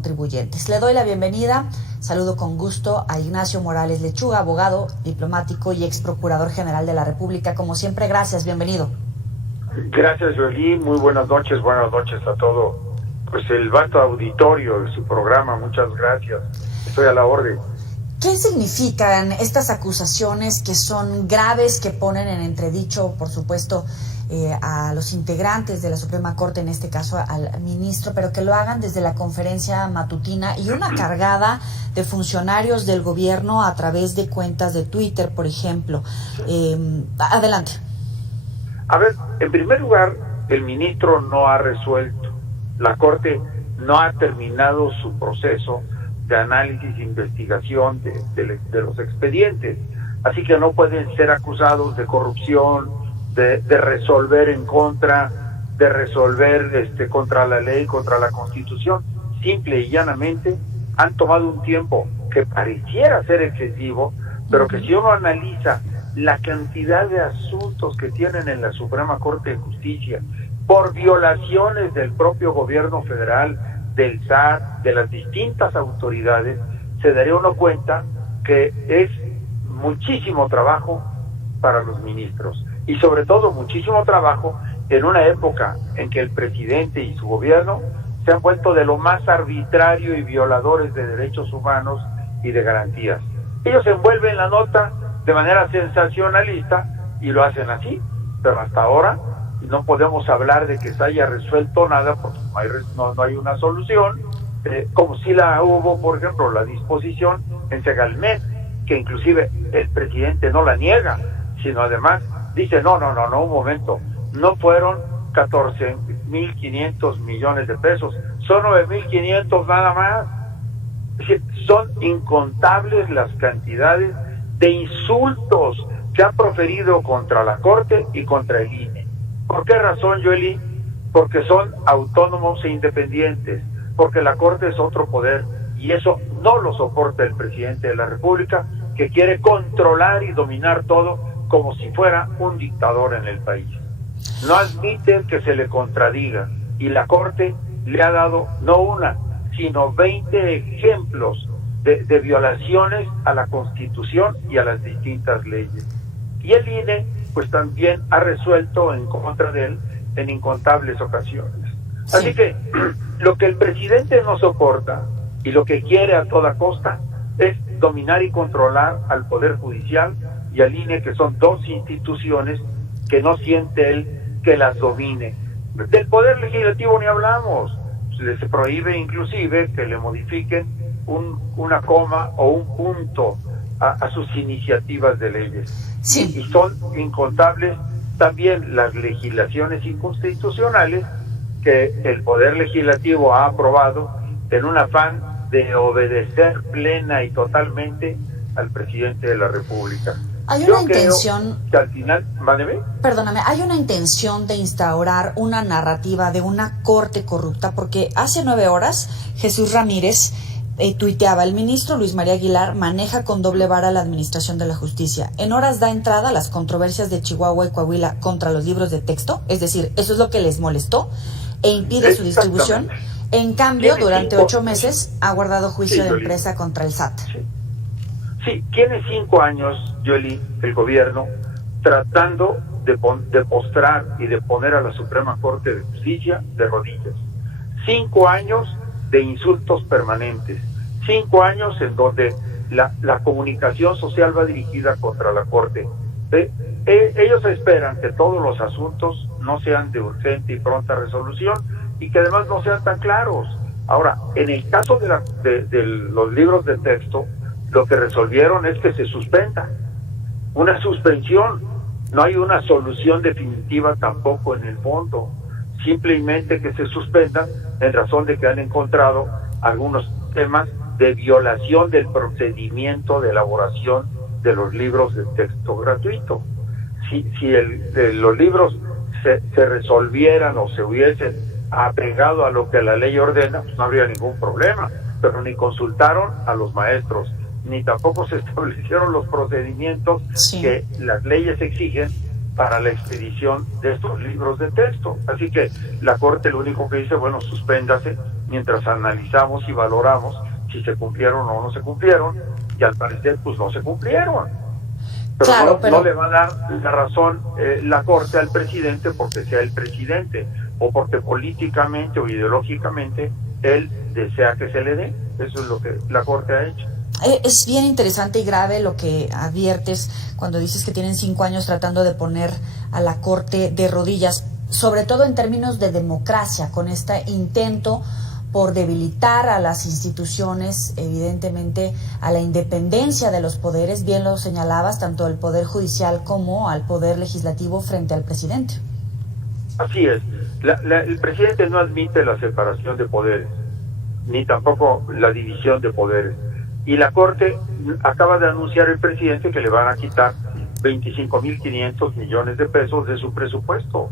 contribuyentes. Le doy la bienvenida, saludo con gusto a Ignacio Morales Lechuga, abogado, diplomático y ex procurador general de la República. Como siempre, gracias, bienvenido. Gracias, Joely, muy buenas noches a todo pues el vasto auditorio de su programa, muchas gracias, estoy a la orden. ¿Qué significan estas acusaciones que son graves, que ponen en entredicho, por supuesto, a los integrantes de la Suprema Corte, en este caso al ministro, pero que lo hagan desde la conferencia matutina y una cargada de funcionarios del gobierno a través de cuentas de Twitter, por ejemplo? Adelante. A ver, en primer lugar, el ministro no ha resuelto, la Corte no ha terminado su proceso de análisis e investigación de los expedientes, así que no pueden ser acusados de corrupción, de resolver en contra, de resolver contra la ley, contra la Constitución. Simple y llanamente han tomado un tiempo que pareciera ser excesivo, pero que si uno analiza la cantidad de asuntos que tienen en la Suprema Corte de Justicia por violaciones del propio gobierno federal, del SAT, de las distintas autoridades, se daría uno cuenta que es muchísimo trabajo para los ministros y sobre todo muchísimo trabajo en una época en que el presidente y su gobierno se han vuelto de lo más arbitrario y violadores de derechos humanos y de garantías. Ellos envuelven la nota de manera sensacionalista y lo hacen así, pero hasta ahora no podemos hablar de que se haya resuelto nada porque no hay una solución, como si la hubo, por ejemplo, la disposición en Segalmex, que inclusive el presidente no la niega, sino además dice, no, un momento, no fueron 14.500 millones de pesos, son 9.500 nada más. Es decir, son incontables las cantidades de insultos que han proferido contra la Corte y contra el INE. ¿Por qué razón, Joely? Porque son autónomos e independientes, porque la Corte es otro poder, y eso no lo soporta el presidente de la República, que quiere controlar y dominar todo como si fuera un dictador en el país. No admite que se le contradiga, y la Corte le ha dado no una, sino 20 ejemplos de violaciones a la Constitución y a las distintas leyes. Y el INE, pues también ha resuelto en contra de él en incontables ocasiones. Sí. Así que lo que el presidente no soporta y lo que quiere a toda costa es dominar y controlar al Poder Judicial y al INE, que son dos instituciones que no siente él que las domine. Del Poder Legislativo ni hablamos. Se prohíbe inclusive que le modifiquen una coma o un punto a sus iniciativas de leyes. Sí. Y son incontables también las legislaciones inconstitucionales que el Poder Legislativo ha aprobado en un afán de obedecer plena y totalmente al presidente de la República. Hay una intención, que al final, perdóname, hay una intención de instaurar una narrativa de una corte corrupta, porque hace 9 horas Jesús Ramírez tuiteaba: el ministro Luis María Aguilar maneja con doble vara la administración de la justicia. En horas da entrada a las controversias de Chihuahua y Coahuila contra los libros de texto, es decir, eso es lo que les molestó, e impide su distribución. En cambio, durante 8 meses ha guardado juicio de empresa contra el SAT. Sí, tiene 5 años, Joely, el gobierno, tratando de postrar y de poner a la Suprema Corte de Justicia de rodillas. 5 años de insultos permanentes. 5 años en donde la comunicación social va dirigida contra la Corte. Ellos esperan que todos los asuntos no sean de urgente y pronta resolución y que además no sean tan claros. Ahora, en el caso de los libros de texto, lo que resolvieron es que se suspenda. Una suspensión. No hay una solución definitiva tampoco en el fondo. Simplemente que se suspendan en razón de que han encontrado algunos temas de violación del procedimiento de elaboración de los libros de texto gratuito. Si los libros se resolvieran o se hubiesen apegado a lo que la ley ordena, pues no habría ningún problema, pero ni consultaron a los maestros, ni tampoco se establecieron los procedimientos que las leyes exigen para la expedición de estos libros de texto. Así que la Corte lo único que dice, bueno, suspéndase mientras analizamos y valoramos si se cumplieron o no se cumplieron, y al parecer pues no se cumplieron. Pero, claro, no le va a dar la razón la Corte al presidente porque sea el presidente, o porque políticamente o ideológicamente él desea que se le dé. Eso es lo que la Corte ha hecho. Es bien interesante y grave lo que adviertes cuando dices que tienen 5 años tratando de poner a la Corte de rodillas, sobre todo en términos de democracia, con este intento por debilitar a las instituciones, evidentemente a la independencia de los poderes, bien lo señalabas, tanto al Poder Judicial como al Poder Legislativo frente al presidente. Así es. El presidente no admite la separación de poderes, ni tampoco la división de poderes. Y la Corte acaba de anunciar el presidente que le van a quitar 25.500 millones de pesos de su presupuesto.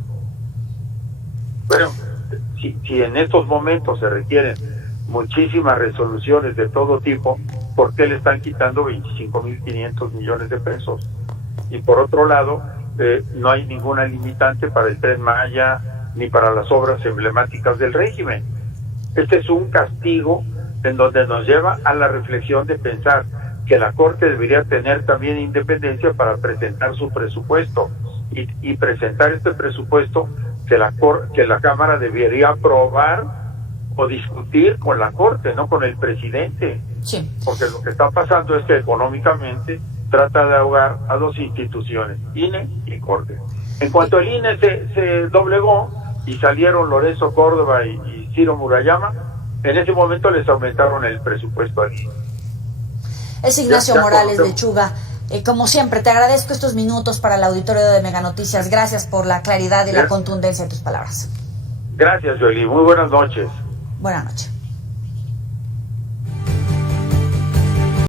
Bueno, si en estos momentos se requieren muchísimas resoluciones de todo tipo, ¿por qué le están quitando 25.500 millones de pesos? Y por otro lado, no hay ninguna limitante para el Tren Maya ni para las obras emblemáticas del régimen. Este es un castigo en donde nos lleva a la reflexión de pensar que la Corte debería tener también independencia para presentar su presupuesto y presentar este presupuesto que la Cámara debería aprobar o discutir con la Corte, no con el presidente. Sí. Porque lo que está pasando es que económicamente trata de ahogar a dos instituciones, INE y Corte. En cuanto el INE se doblegó y salieron Lorenzo Córdoba y Ciro Murayama, en ese momento les aumentaron el presupuesto al INE. Es Ignacio Morales Lechuga. Como siempre, te agradezco estos minutos para el auditorio de Mega Noticias. Gracias por la claridad y la contundencia de tus palabras. Gracias, Joely. Muy buenas noches. Buenas noches.